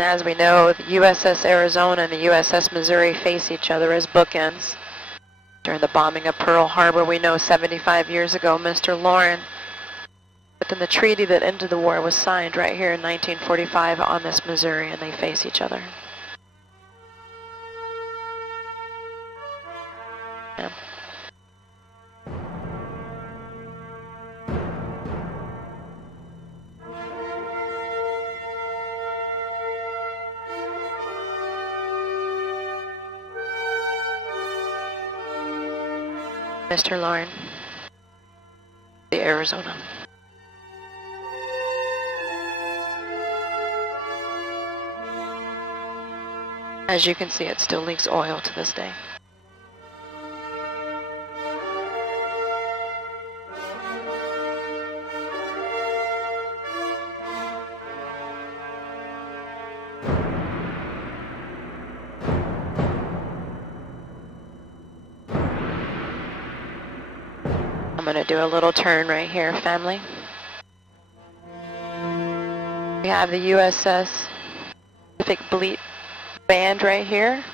As we know, the USS Arizona and the USS Missouri face each other as bookends. During the bombing of Pearl Harbor, we know 75 years ago, Mr. Lauren, within the treaty that ended the war, was signed right here in 1945 on this Missouri, and they face each other. Yeah. Mr. Lauren, the Arizona. As you can see, it still leaks oil to this day. I'm going to do a little turn right here, family. We have the USS Pacific Fleet Band right here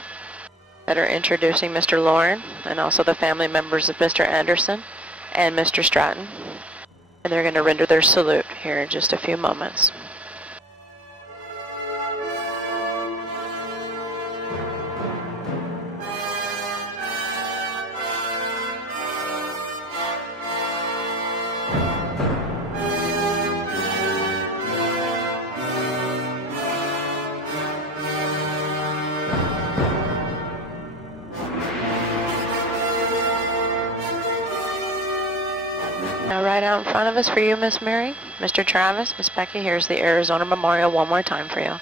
that are introducing Mr. Lauren and also the family members of Mr. Anderson and Mr. Stratton. And they're going to render their salute here in just a few moments. Now right out in front of us for you, Miss Mary, Mr. Travis, Miss Becky, here's the Arizona Memorial one more time for you.